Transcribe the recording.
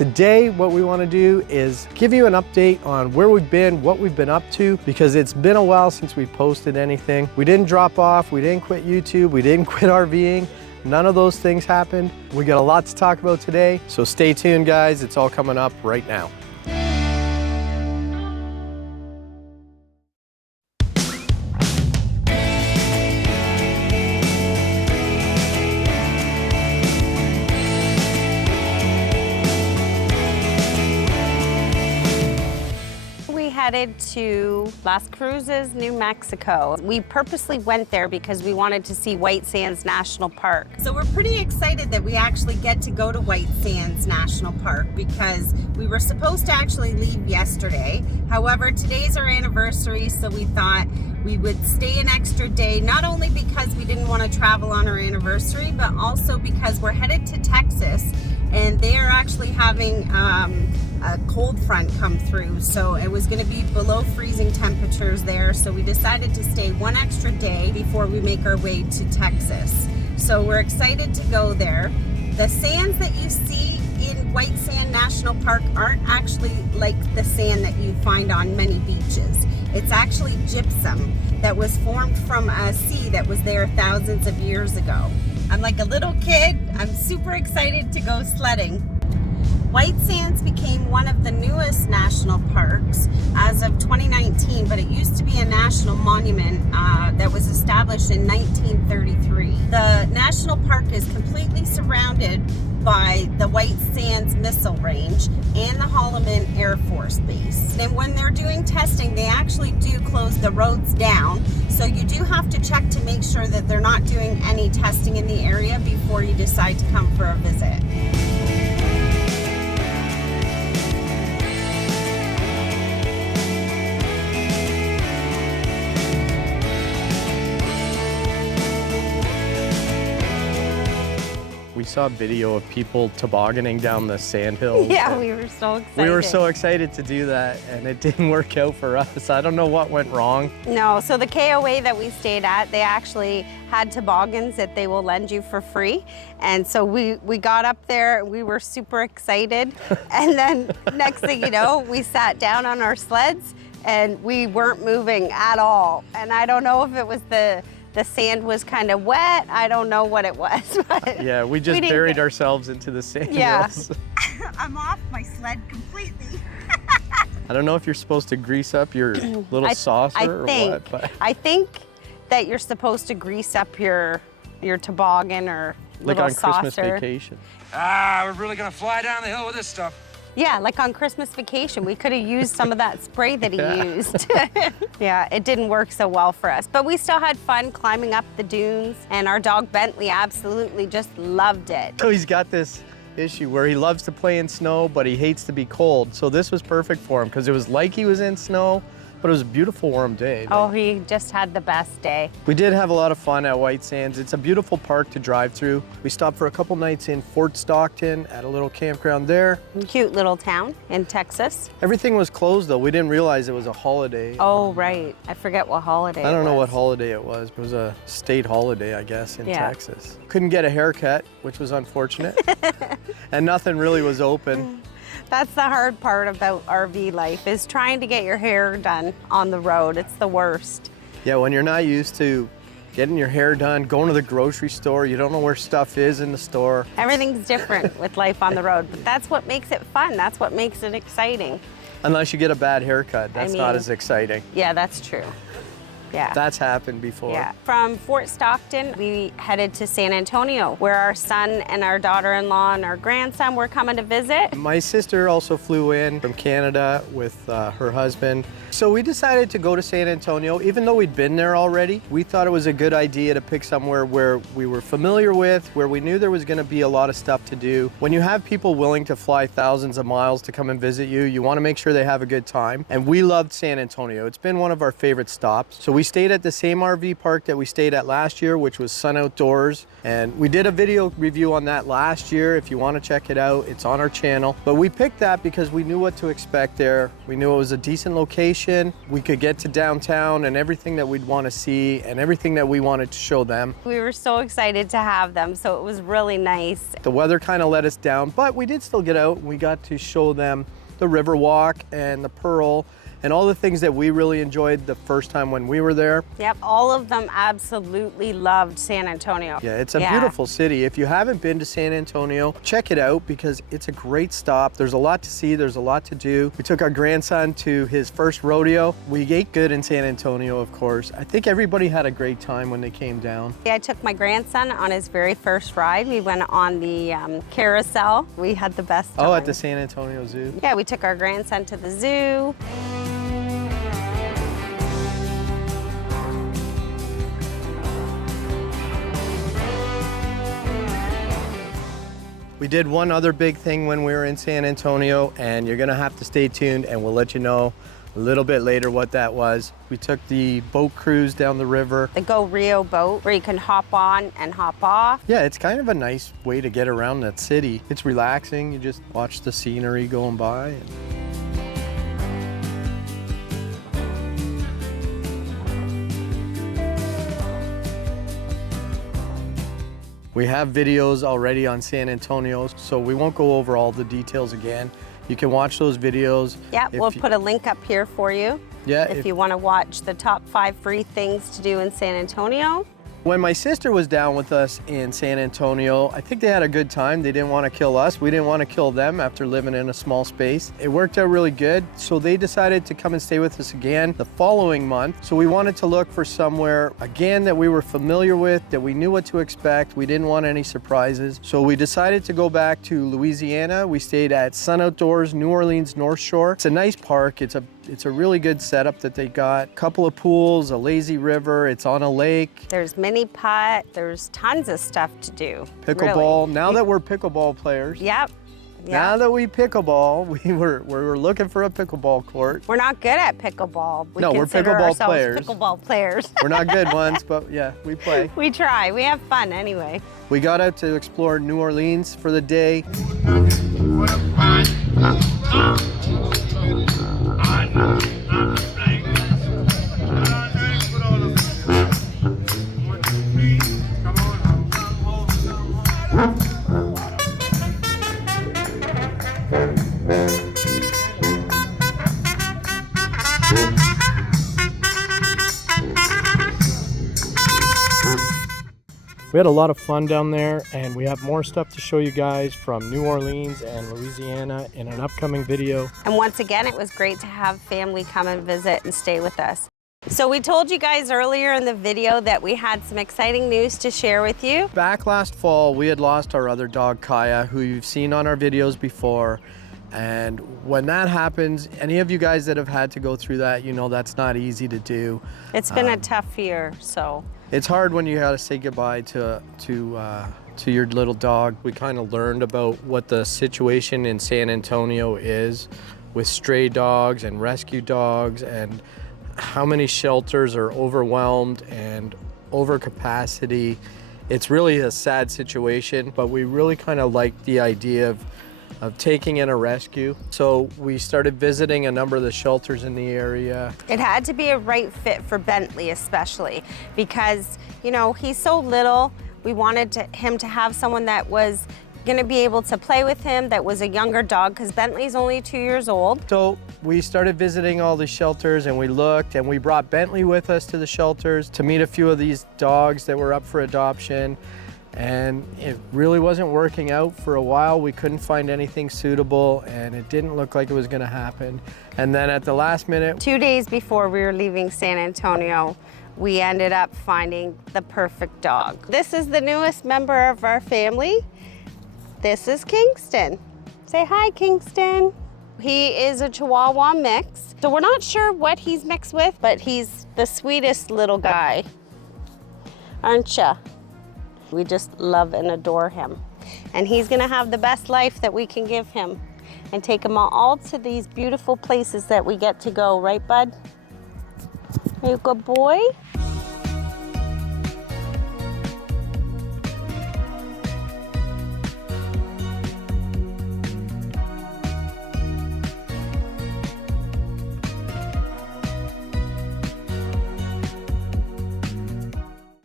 Today, what we want to do is give you an update on where we've been, what we've been up to, because it's been a while since we posted anything. We didn't drop off, we didn't quit YouTube, we didn't quit RVing. None of those things happened. We got a lot to talk about today, so stay tuned, guys. It's all coming up right now. Headed to Las Cruces, New Mexico. We purposely went there because we wanted to see White Sands National Park. So we're pretty excited that we actually get to go to White Sands National Park because we were supposed to actually leave yesterday. However, today's our anniversary, so we thought we would stay an extra day, not only because we didn't want to travel on our anniversary, but also because we're headed to Texas and they are actually having a cold front come through, so it was going to be below freezing temperatures there, so we decided to stay one extra day before we make our way to Texas. So we're excited to go there. The sands that you see in White Sand National Park aren't actually like the sand that you find on many beaches. It's actually gypsum that was formed from a sea that was there thousands of years ago. I'm like a little kid. I'm super excited to go sledding. White Sands became one of the newest national parks as of 2019, but it used to be a national monument that was established in 1933. The national park is completely surrounded by the White Sands Missile Range and the Holloman Air Force Base. And when they're doing testing, they actually do close the roads down, so you do have to check to make sure that they're not doing any testing in the area before you decide to come for a visit. We saw a video of people tobogganing down the sand hills. Yeah, we were so excited. We were so excited to do that, and it didn't work out for us. I don't know what went wrong. No, so the KOA that we stayed at, they actually had toboggans that they will lend you for free. And so we got up there, we were super excited. And then next thing you know, we sat down on our sleds and we weren't moving at all. And I don't know if it was the sand was kind of wet. I don't know what it was. But yeah, we just buried ourselves into the sand hills. I'm off my sled completely. I don't know if you're supposed to grease up your little saucer or what. But I think that you're supposed to grease up your toboggan or like little on saucer. Christmas vacation. We're really gonna fly down the hill with this stuff. Yeah, like on Christmas vacation, we could have used some of that spray that he used. Yeah, it didn't work so well for us, but we still had fun climbing up the dunes, and our dog Bentley absolutely just loved it. So he's got this issue where he loves to play in snow, but he hates to be cold. So this was perfect for him because it was like he was in snow, but it was a beautiful warm day. Oh, he just had the best day. We did have a lot of fun at White Sands. It's a beautiful park to drive through. We stopped for a couple nights in Fort Stockton at a little campground there. Cute little town in Texas. Everything was closed though. We didn't realize it was a holiday. Oh, right. I forget what holiday I don't know it was. what holiday it was. It was a state holiday, I guess, in Yeah. Texas. Couldn't get a haircut, which was unfortunate. And nothing really was open. That's the hard part about RV life, is trying to get your hair done on the road. It's the worst. Yeah, when you're not used to getting your hair done, going to the grocery store, you don't know where stuff is in the store. Everything's different with life on the road, but that's what makes it fun. That's what makes it exciting. Unless you get a bad haircut, that's not as exciting. Yeah, that's true. Yeah. That's happened before. Yeah. From Fort Stockton, we headed to San Antonio, where our son and our daughter-in-law and our grandson were coming to visit. My sister also flew in from Canada with her husband. So we decided to go to San Antonio. Even though we'd been there already, we thought it was a good idea to pick somewhere where we were familiar with, where we knew there was going to be a lot of stuff to do. When you have people willing to fly thousands of miles to come and visit you, you want to make sure they have a good time. And we loved San Antonio. It's been one of our favorite stops. So We stayed at the same RV park that we stayed at last year, which was Sun Outdoors. And we did a video review on that last year. If you want to check it out, it's on our channel. But we picked that because we knew what to expect there. We knew it was a decent location. We could get to downtown and everything that we'd want to see and everything that we wanted to show them. We were so excited to have them, so it was really nice. The weather kind of let us down, but we did still get out. We got to show them the Riverwalk and the Pearl and all the things that we really enjoyed the first time when we were there. Yep, all of them absolutely loved San Antonio. Yeah, it's a beautiful city. If you haven't been to San Antonio, check it out because it's a great stop. There's a lot to see, there's a lot to do. We took our grandson to his first rodeo. We ate good in San Antonio, of course. I think everybody had a great time when they came down. Yeah, I took my grandson on his very first ride. We went on the carousel. We had the best time. Oh, at the San Antonio Zoo? Yeah, we took our grandson to the zoo. We did one other big thing when we were in San Antonio, and you're gonna have to stay tuned and we'll let you know a little bit later what that was. We took the boat cruise down the river. The Go Rio boat where you can hop on and hop off. Yeah, it's kind of a nice way to get around that city. It's relaxing, you just watch the scenery going by. We have videos already on San Antonio, so we won't go over all the details again. You can watch those videos. Yeah, we'll put a link up here for you. Yeah, if you want to watch the top 5 free things to do in San Antonio. When my sister was down with us in San Antonio, I think they had a good time. They didn't want to kill us. We didn't want to kill them after living in a small space. It worked out really good. So they decided to come and stay with us again the following month. So we wanted to look for somewhere, again, that we were familiar with, that we knew what to expect. We didn't want any surprises. So we decided to go back to Louisiana. We stayed at Sun Outdoors, New Orleans North Shore. It's a nice park. It's a really good setup that they got. A couple of pools, a lazy river, it's on a lake. There's mini putt, there's tons of stuff to do. Pickleball, really. Now that we're pickleball players. Yep. Now that we pickleball, we're looking for a pickleball court. We're not good at pickleball. No, we're pickleball players. Pickleball players. We're not good ones, but yeah, we play. We try, we have fun anyway. We got out to explore New Orleans for the day. We had a lot of fun down there, and we have more stuff to show you guys from New Orleans and Louisiana in an upcoming video. And once again, it was great to have family come and visit and stay with us. So we told you guys earlier in the video that we had some exciting news to share with you. Back last fall, we had lost our other dog, Kaya, who you've seen on our videos before. And when that happens, any of you guys that have had to go through that, you know that's not easy to do. It's been a tough year, so. It's hard when you gotta say goodbye to your little dog. We kind of learned about what the situation in San Antonio is with stray dogs and rescue dogs, and how many shelters are overwhelmed and over capacity. It's really a sad situation, but we really kind of like the idea of taking in a rescue. So we started visiting a number of the shelters in the area. It had to be a right fit for Bentley especially because, you know, he's so little. We wanted him to have someone that was gonna be able to play with him, that was a younger dog, because Bentley's only 2 years old. So we started visiting all the shelters and we looked, and we brought Bentley with us to the shelters to meet a few of these dogs that were up for adoption. And it really wasn't working out for a while. We couldn't find anything suitable, and it didn't look like it was gonna happen. And then at the last minute, 2 days before we were leaving San Antonio, we ended up finding the perfect dog. This is the newest member of our family. This is Kingston. Say hi, Kingston. He is a Chihuahua mix. So we're not sure what he's mixed with, but he's the sweetest little guy. Aren't ya? We just love and adore him. And he's gonna have the best life that we can give him and take him all to these beautiful places that we get to go, right, bud? Are you a good boy?